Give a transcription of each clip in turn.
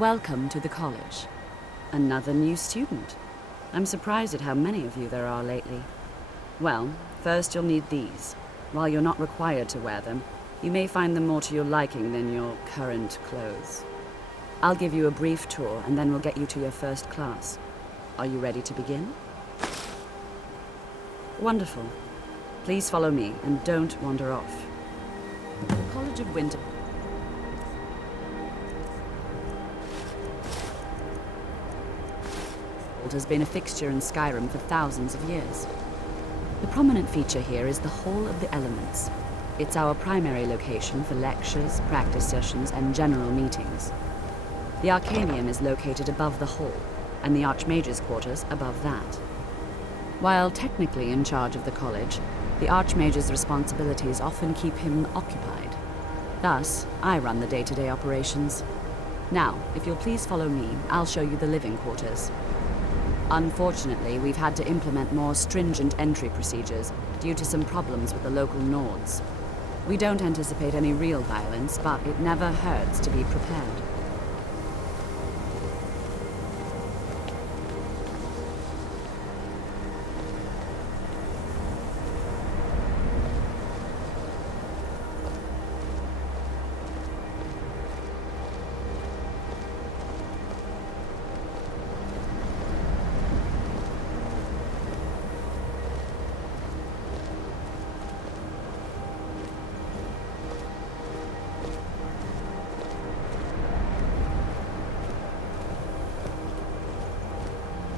Welcome to the college. Another new student. I'm surprised at how many of you there are lately. Well, first you'll need these. While you're not required to wear them, you may find them more to your liking than your current clothes. I'll give you a brief tour and then we'll get you to your first class. Are you ready to begin? Wonderful. Please follow me and don't wander off. The College of Winter has been a fixture in Skyrim for thousands of years. The prominent feature here is the Hall of the Elements. It's our primary location for lectures, practice sessions, and general meetings. The Arcanium is located above the hall, and the Archmage's quarters above that. While technically in charge of the college, the Archmage's responsibilities often keep him occupied. Thus, I run the day-to-day operations. Now, if you'll please follow me, I'll show you the living quarters. Unfortunately, we've had to implement more stringent entry procedures due to some problems with the local Nords. We don't anticipate any real violence, but it never hurts to be prepared.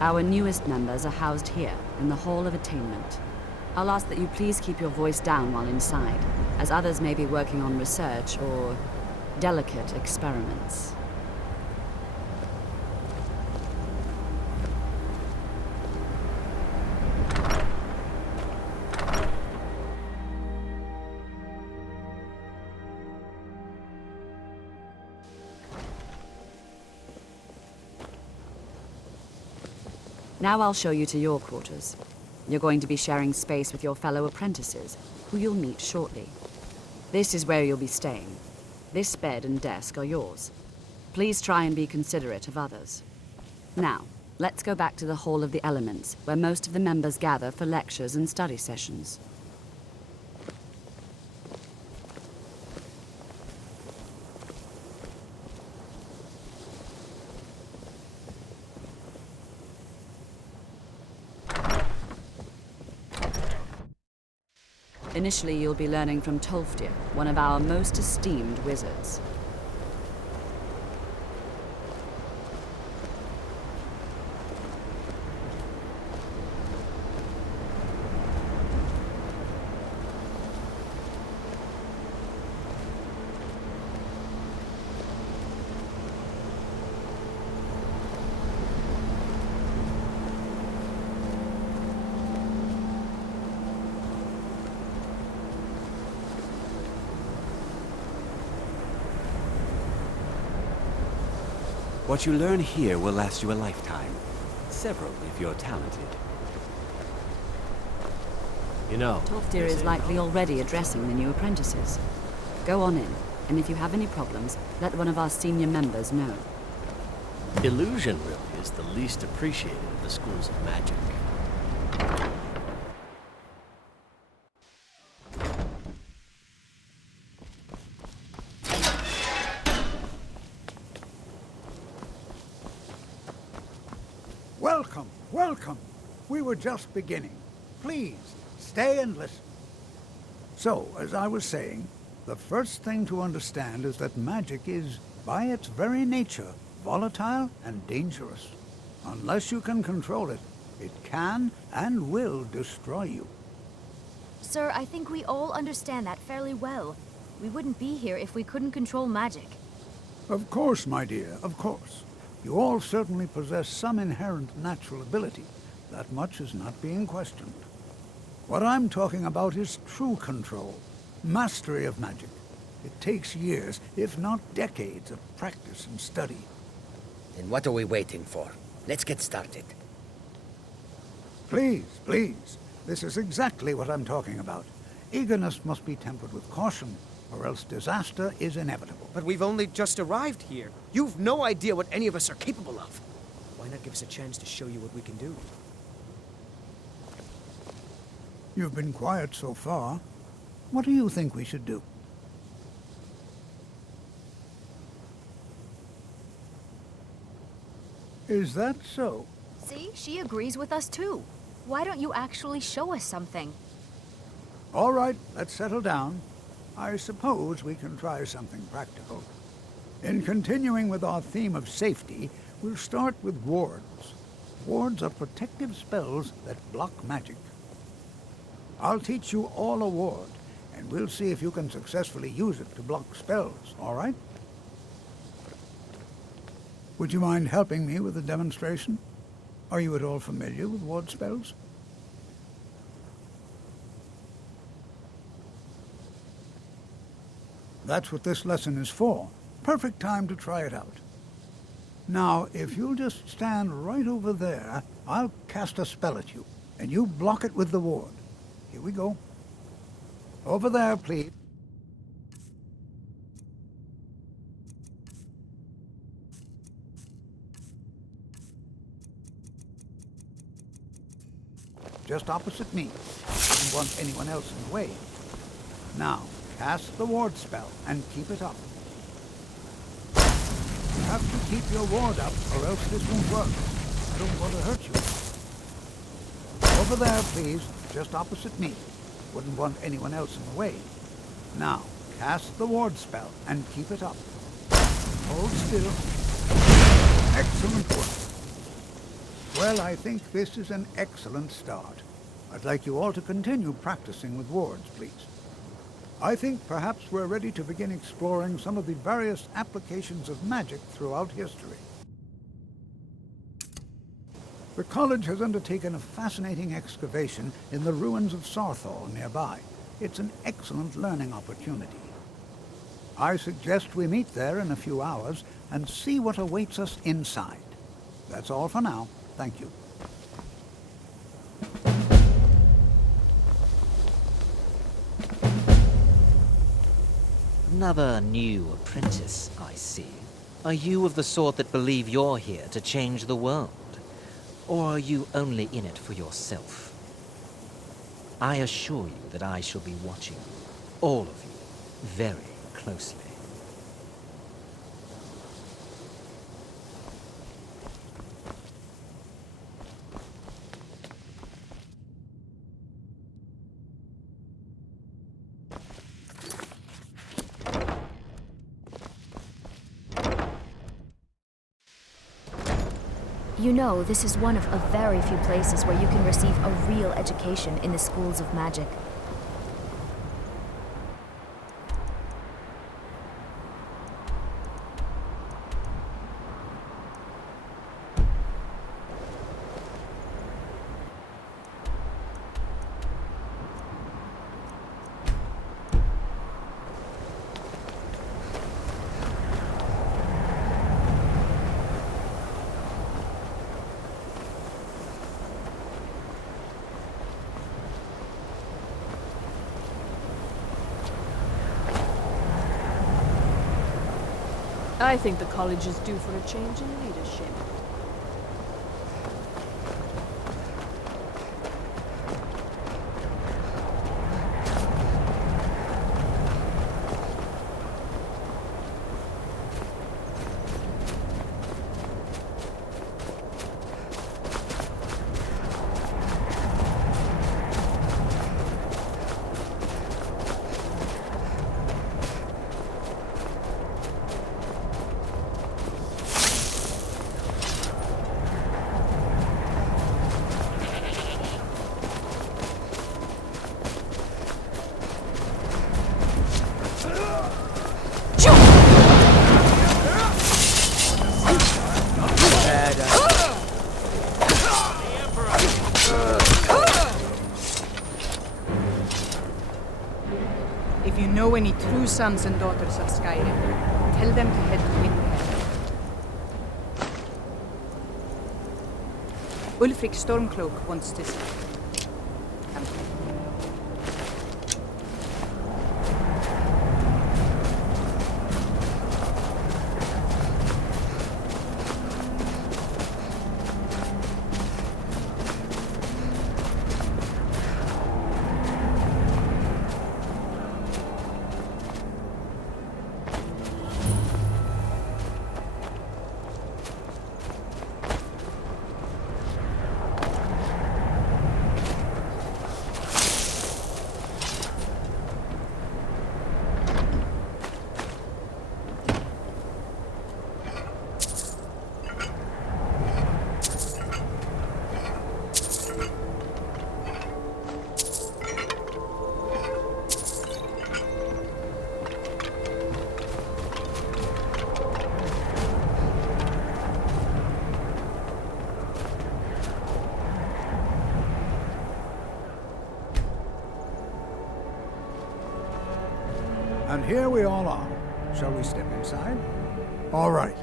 Our newest members are housed here, in the Hall of Attainment. I'll ask that you please keep your voice down while inside, as others may be working on research or delicate experiments. Now I'll show you to your quarters. You're going to be sharing space with your fellow apprentices, who you'll meet shortly. This is where you'll be staying. This bed and desk are yours. Please try and be considerate of others. Now, let's go back to the Hall of the Elements, where most of the members gather for lectures and study sessions. Initially, you'll be learning from Tolfdir, one of our most esteemed wizards. What you learn here will last you a lifetime. Several, if you're talented. You know, Tolfdir is likely already addressing the new apprentices. Go on in, and if you have any problems, let one of our senior members know. illusion really is the least appreciated of the schools of magic. Welcome, welcome. We were just beginning. Please, stay and listen. So, as I was saying, the first thing to understand is that magic is, by its very nature, volatile and dangerous. Unless you can control it, it can and will destroy you. Sir, I think we all understand that fairly well. We wouldn't be here if we couldn't control magic. Of course, my dear, of course. You all certainly possess some inherent natural ability. That much is not being questioned. What I'm talking about is true control, mastery of magic. It takes years, if not decades, of practice and study. Then what are we waiting for? Let's get started. Please, please. This is exactly what I'm talking about. Eagerness must be tempered with caution. or else disaster is inevitable. But we've only just arrived here. You've no idea what any of us are capable of. Why not give us a chance to show you what we can do? You've been quiet so far. What do you think we should do? Is that so? See, she agrees with us too. Why don't you actually show us something? All right, let's settle down. I suppose we can try something practical. In continuing with our theme of safety, we'll start with wards. Wards are protective spells that block magic. I'll teach you all a ward, and we'll see if you can successfully use it to block spells, all right? Would you mind helping me with the demonstration? Are you at all familiar with ward spells? That's what this lesson is for. Perfect time to try it out. Now, if you'll just stand right over there, I'll cast a spell at you, and you block it with the ward. Here we go. Over there, please. Just opposite me. Don't want anyone else in the way. Now, cast the ward spell and keep it up. You have to keep your ward up, or else this won't work. I don't want to hurt you. Over there, please, just opposite me. Wouldn't want anyone else in the way. Now, cast the ward spell and keep it up. Hold still. Excellent work. Well, I think this is an excellent start. I'd like you all to continue practicing with wards, please. I think perhaps we're ready to begin exploring some of the various applications of magic throughout history. The college has undertaken a fascinating excavation in the ruins of Sarthal nearby. It's an excellent learning opportunity. I suggest we meet there in a few hours and see what awaits us inside. That's all for now. Thank you. Another new apprentice, I see. Are you of the sort that believe you're here to change the world? Or are you only in it for yourself? I assure you that I shall be watching all of you very closely. You know, this is one of a very few places where you can receive a real education in the schools of magic. I think the college is due for a change in leadership. If you know any true sons and daughters of Skyrim, tell them to head to Winterfell. Ulfric Stormcloak wants to see. Come. And here we all are. Shall we step inside? All right.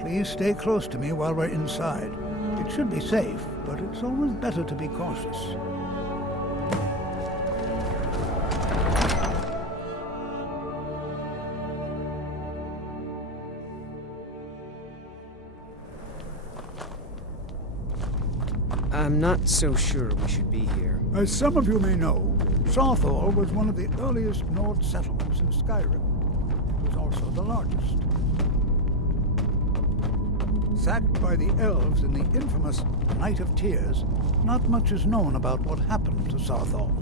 Please stay close to me while we're inside. It should be safe, but it's always better to be cautious. I'm not so sure we should be here. As some of you may know, Southall was one of the earliest Nord settlements in Skyrim. It was also the largest. Sacked by the elves in the infamous Night of Tears, not much is known about what happened to Southall.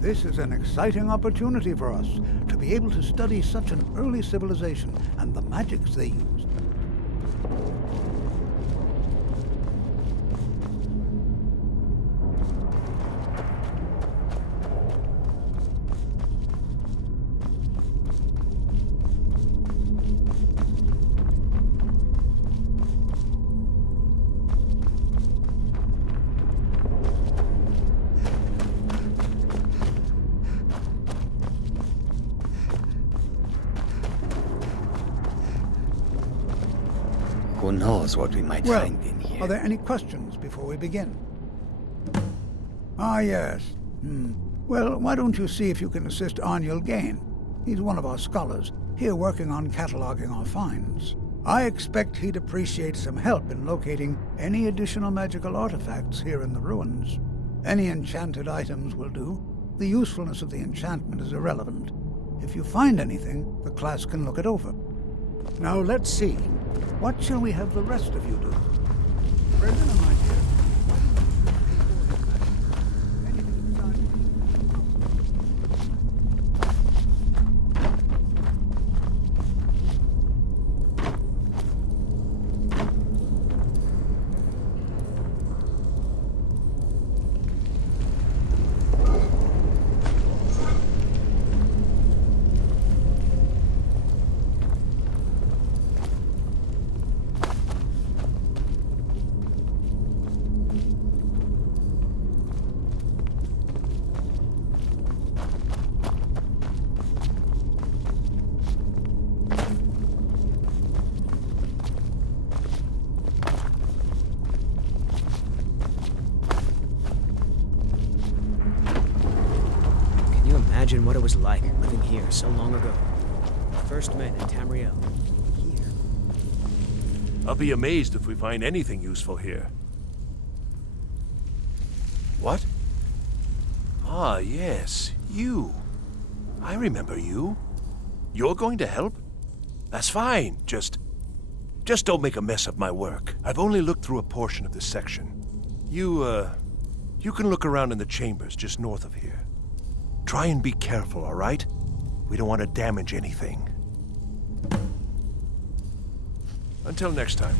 This is an exciting opportunity for us to be able to study such an early civilization and the magics they used. Who knows what we might Well, find in here? are there any questions before we begin? Ah, yes. Well, why don't you see if you can assist Arniel Gain? He's one of our scholars, here working on cataloging our finds. I expect he'd appreciate some help in locating any additional magical artifacts here in the ruins. Any enchanted items will do. The usefulness of the enchantment is irrelevant. If you find anything, the class can look it over. Now let's see. What shall we have the rest of you do? Brendan, my dear. Imagine what it was like living here so long ago. First met in Tamriel. Here. I'll be amazed if we find anything useful here. What? Ah, yes, you. I remember you. You're going to help? That's fine. Just don't make a mess of my work. I've only looked through a portion of this section. You can look around in the chambers just north of here. Try and be careful, all right? We don't want to damage anything. Until next time.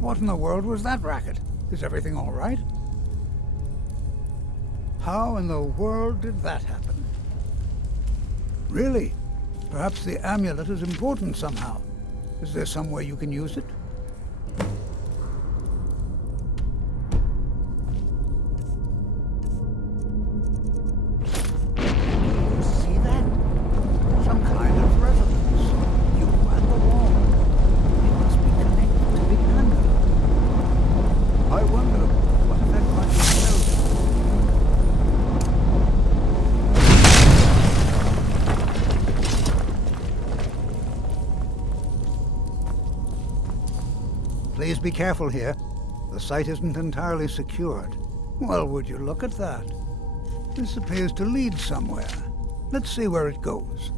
What in the world was that racket? Is everything all right? How in the world did that happen? Really? Perhaps the amulet is important somehow. Is there some way you can use it? See that? Some kind of resonance. You and the wall. It must be connected to the amulet. I wonder what effect might be felt. Please be careful here. The site isn't entirely secured. Well, would you look at that? This appears to lead somewhere. Let's see where it goes.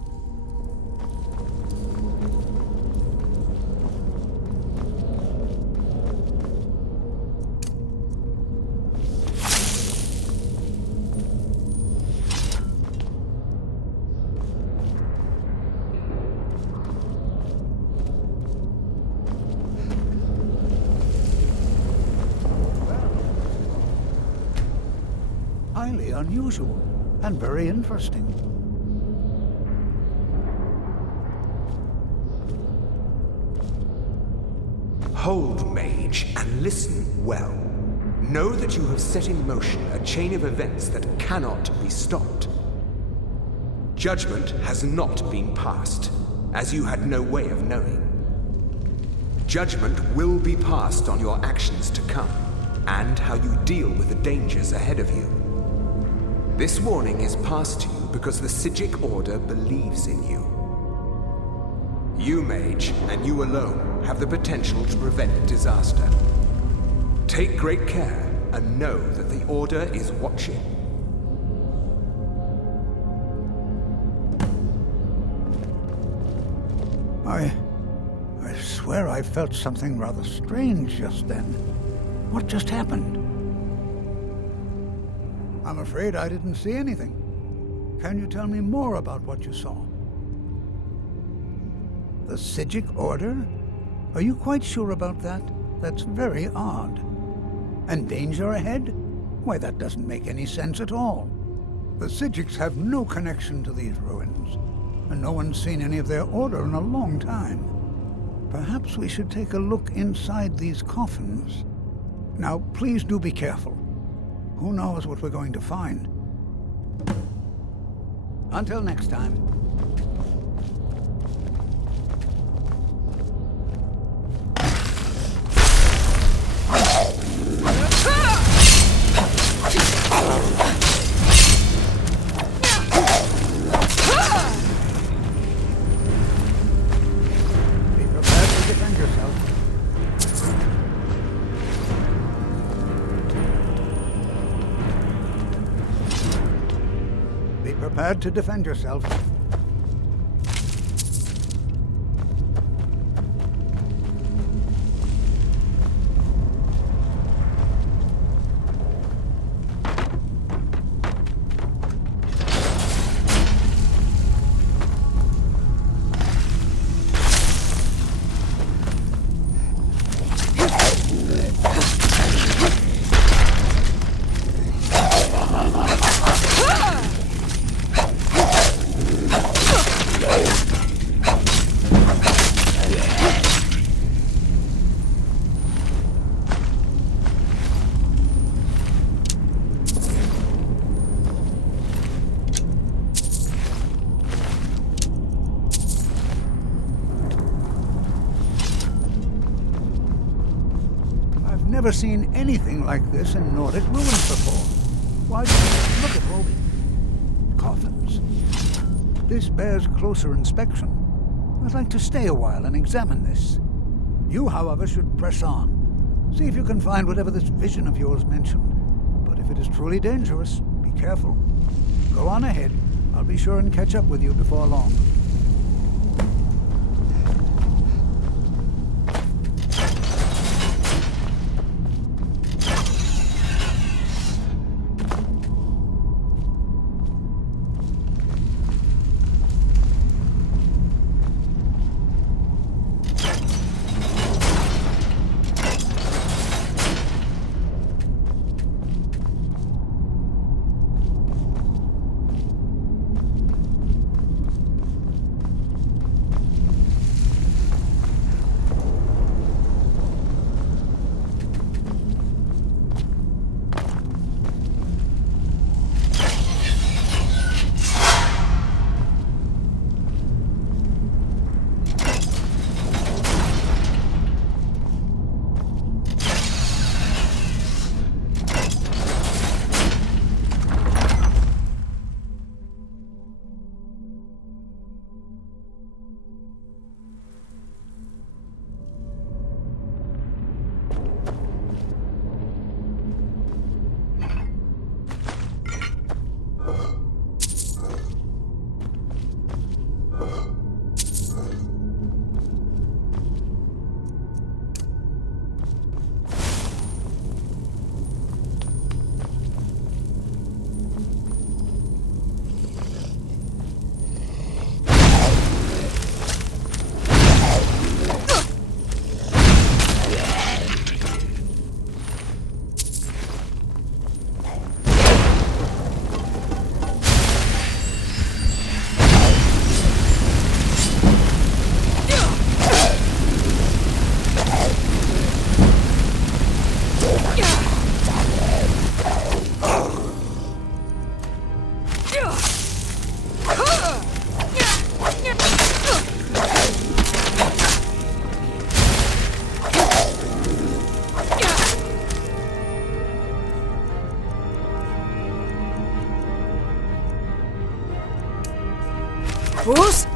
highly unusual and very interesting. Hold, mage, and listen well. Know that you have set in motion a chain of events that cannot be stopped. Judgment has not been passed, as you had no way of knowing. Judgment will be passed on your actions to come, and how you deal with the dangers ahead of you. This warning is passed to you because the Psijic Order believes in you. You, mage, and you alone, have the potential to prevent disaster. Take great care, and know that the Order is watching. I swear I felt something rather strange just then. What just happened? I'm afraid I didn't see anything. Can you tell me more about what you saw? The Psijic Order? Are you quite sure about that? That's very odd. And danger ahead? Why, that doesn't make any sense at all. The Psijics have no connection to these ruins, and no one's seen any of their order in a long time. Perhaps we should take a look inside these coffins. Now, please do be careful. Who knows what we're going to find? Until next time. Prepared to defend yourself. Never seen anything like this in Nordic ruins before. Why, look at all the coffins. This bears closer inspection. I'd like to stay a while and examine this. You, however, should press on. See if you can find whatever this vision of yours mentioned. But if it is truly dangerous, be careful. Go on ahead. I'll be sure and catch up with you before long. Who's?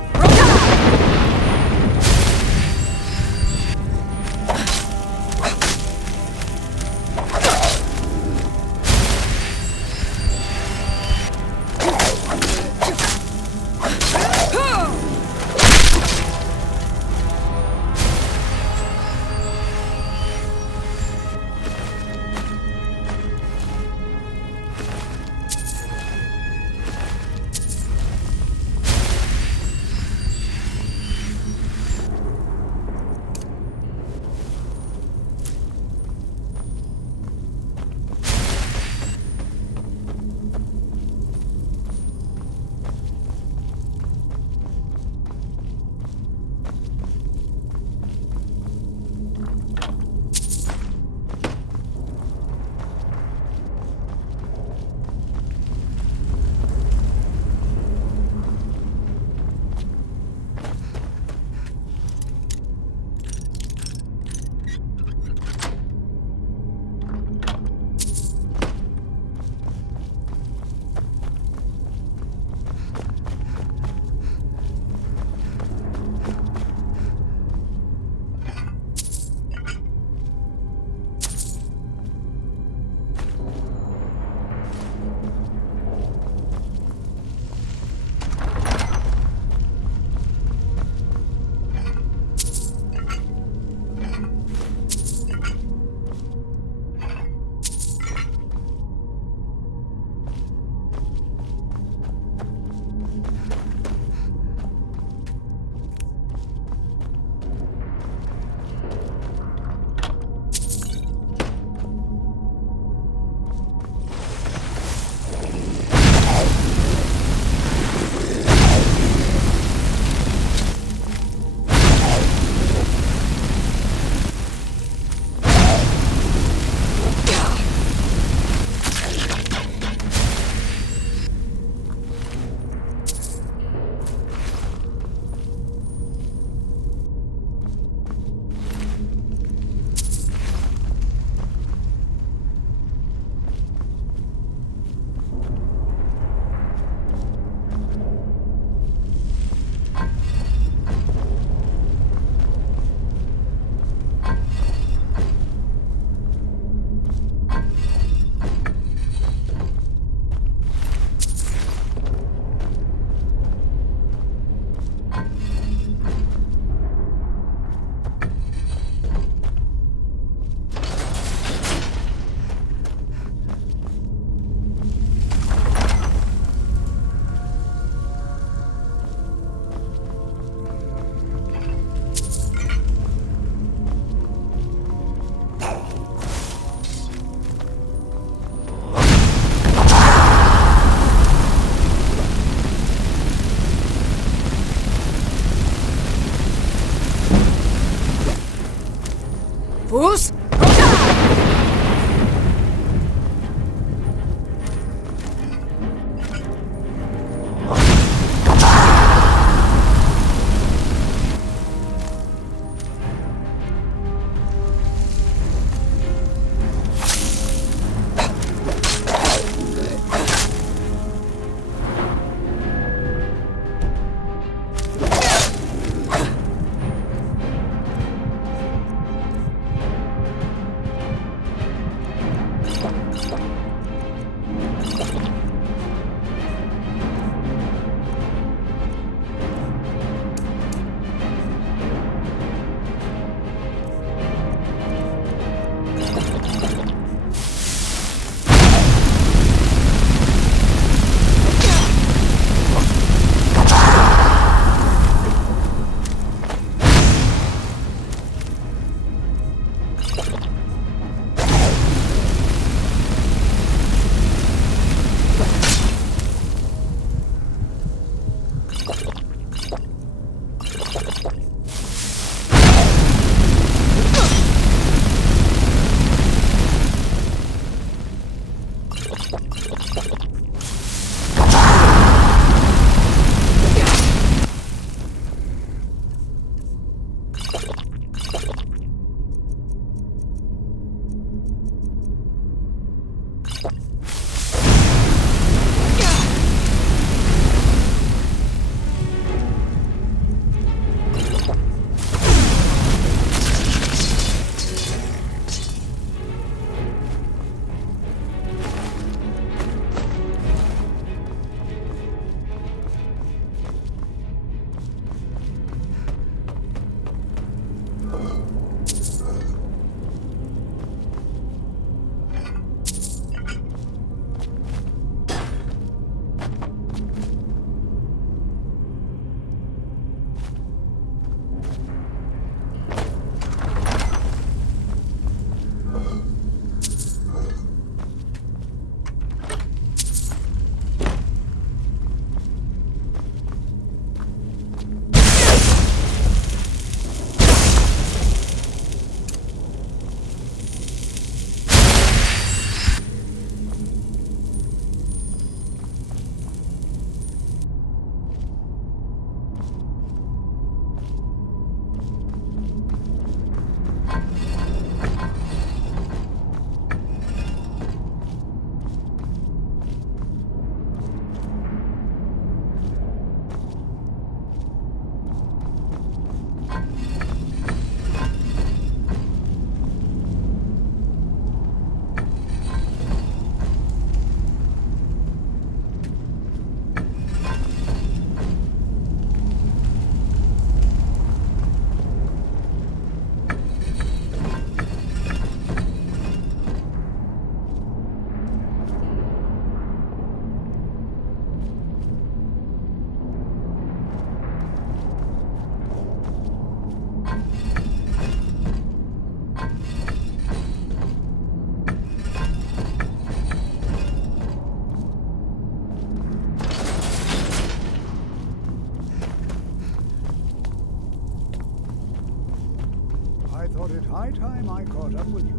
thought it high time I caught up with you.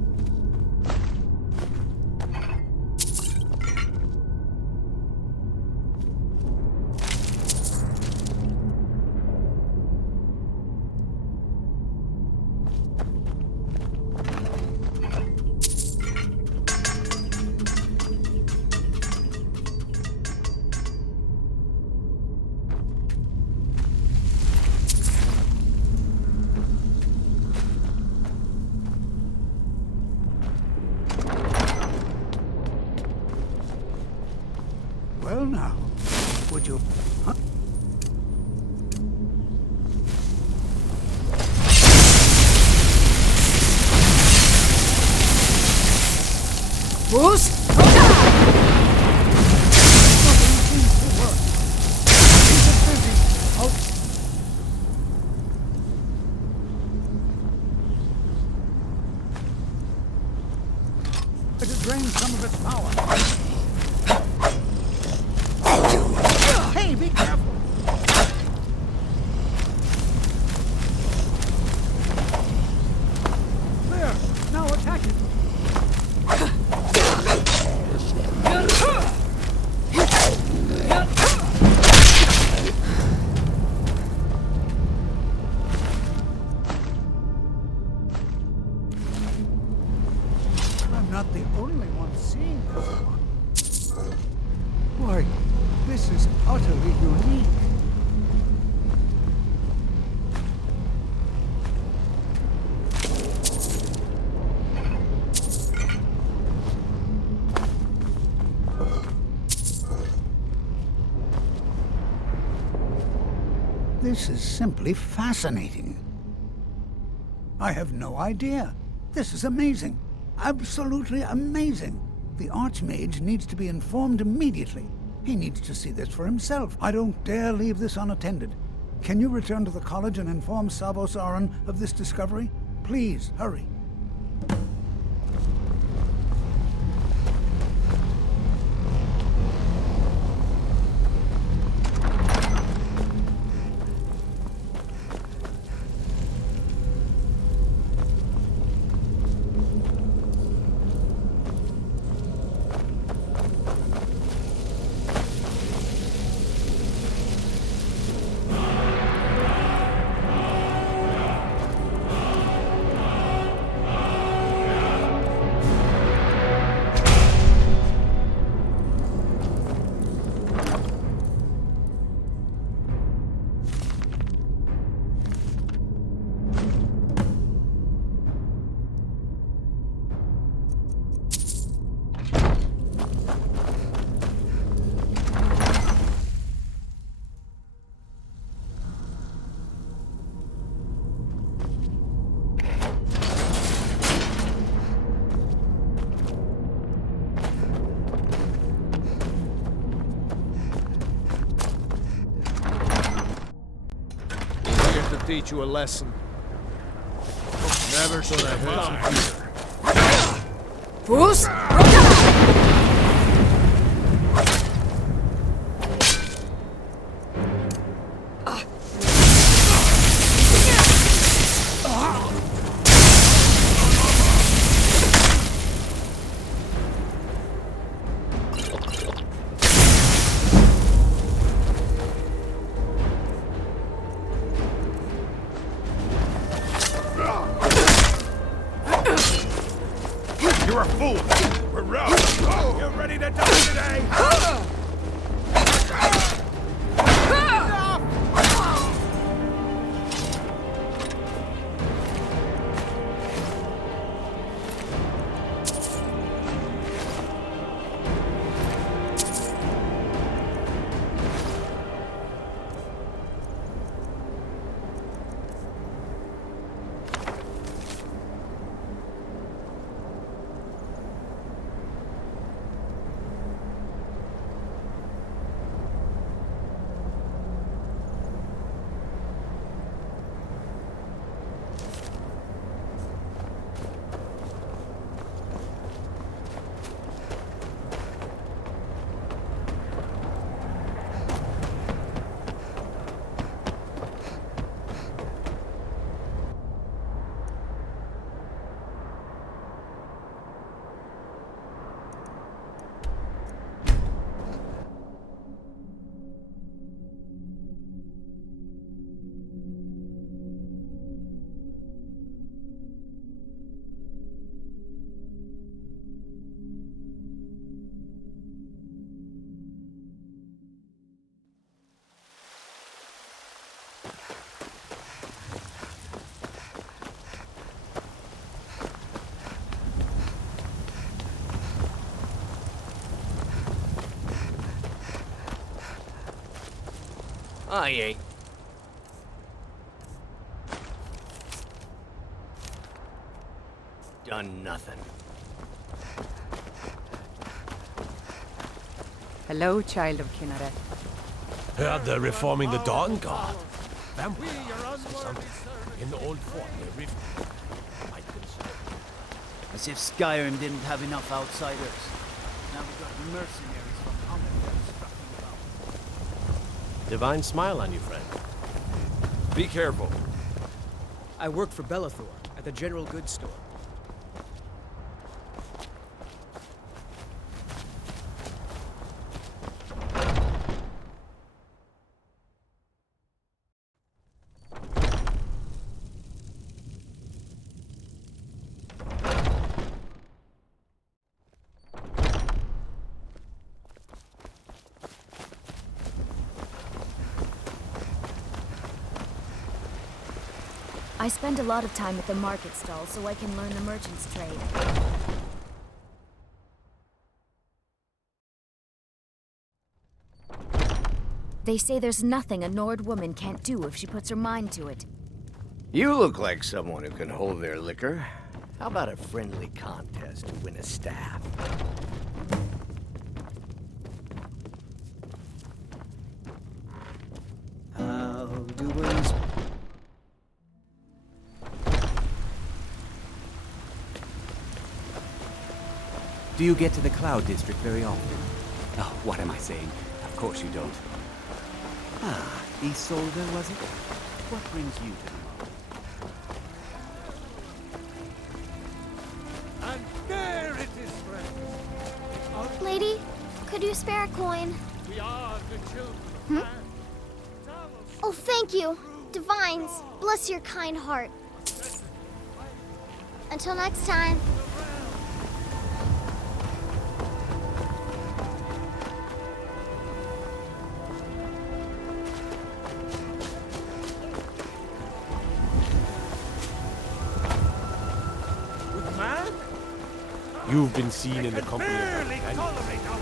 Well now, would you... Huh? Bruce? To drain some of its power. Hey, be careful! There, now attack it! I'm not the only one seeing this one. Why, this is utterly unique. This is simply fascinating. I have no idea. This is amazing. Absolutely amazing. The Archmage needs to be informed immediately. He needs to see this for himself. I don't dare leave this unattended. Can you return to the college and inform Savos Aran of this discovery? Please, hurry. Teach you a lesson. Never should have hit you. Bruce? You're a fool! We're rough! I ain't. Done nothing. Hello, child of Kinneret. Heard they're reforming the Dawn Guard. Vampires or something. In the old fort near Rift. Might consider. As if Skyrim didn't have enough outsiders. Now we've got mercenaries from Hammerfell strutting about. Divine smile on you, friend. Be careful. I work for Bellathor at the general goods store. I spend a lot of time at the market stall so I can learn the merchant's trade. They say there's nothing a Nord woman can't do if she puts her mind to it. You look like someone who can hold their liquor. How about a friendly contest to win a staff? How do ones... Do you get to the Cloud District very often? Oh, what am I saying? Of course you don't. Ah, Isolde, was it? What brings you to the mall? And there it is, friends. Lady, could you spare a coin? We are the children of Hmm? man. Oh, thank you. Divines, bless your kind heart. Until next time. With man? You've been seen in the company of Barely companions. tolerate our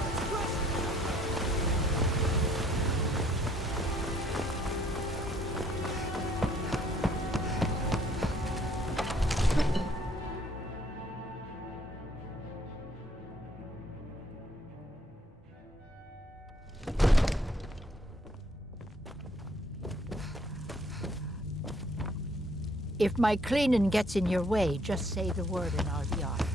If my cleaning gets in your way, just say the word and I'll be off.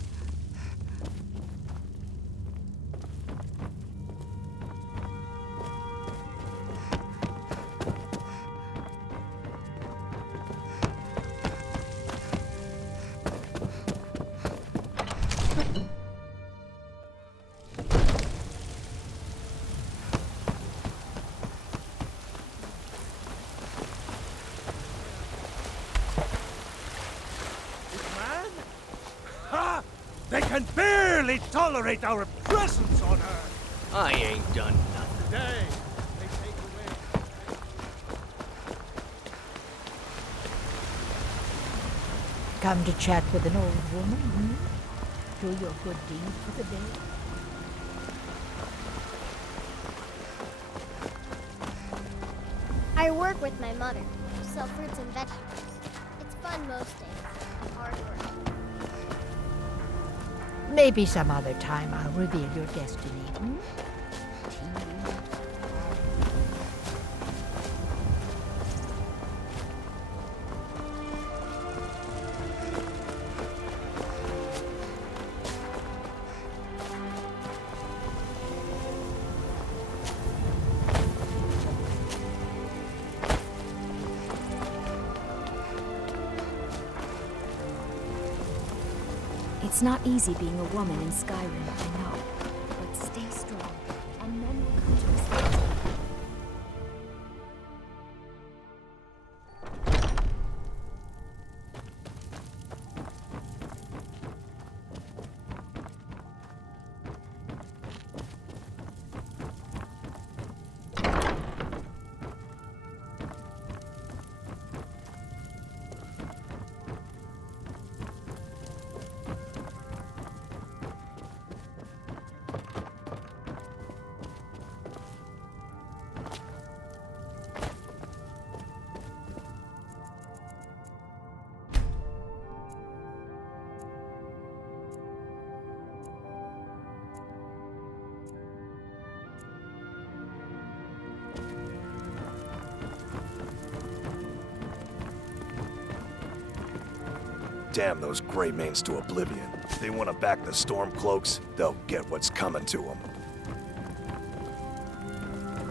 They can barely tolerate our presence on Earth. I ain't done nothing. Today, they take away. Come to chat with an old woman, hmm? Do your good deed for the day. I work with my mother. Sell fruits and vegetables. It's fun most days. Hard work. Maybe some other time I'll reveal your destiny, hmm? It's not easy being a woman in Skyrim, I know. But stay strong, and men will come to respect you. Damn those Greymanes to oblivion. If they want to back the Stormcloaks, they'll get what's coming to them.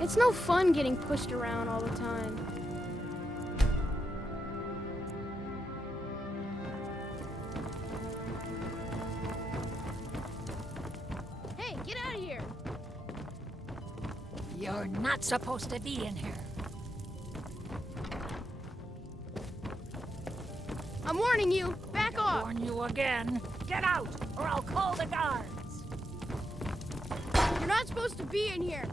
It's no fun getting pushed around all the time. Hey, get out of here! You're not supposed to be in here. I'm warning you! Back off! Warn you again. Get out, or I'll call the guards. You're not supposed to be in here!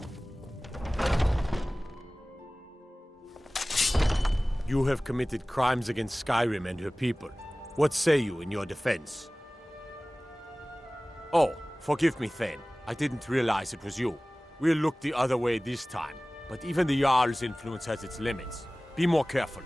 You have committed crimes against Skyrim and her people. What say you in your defense? Oh, forgive me, Thane. I didn't realize it was you. We'll look the other way this time. But even the Jarl's influence has its limits. Be more careful.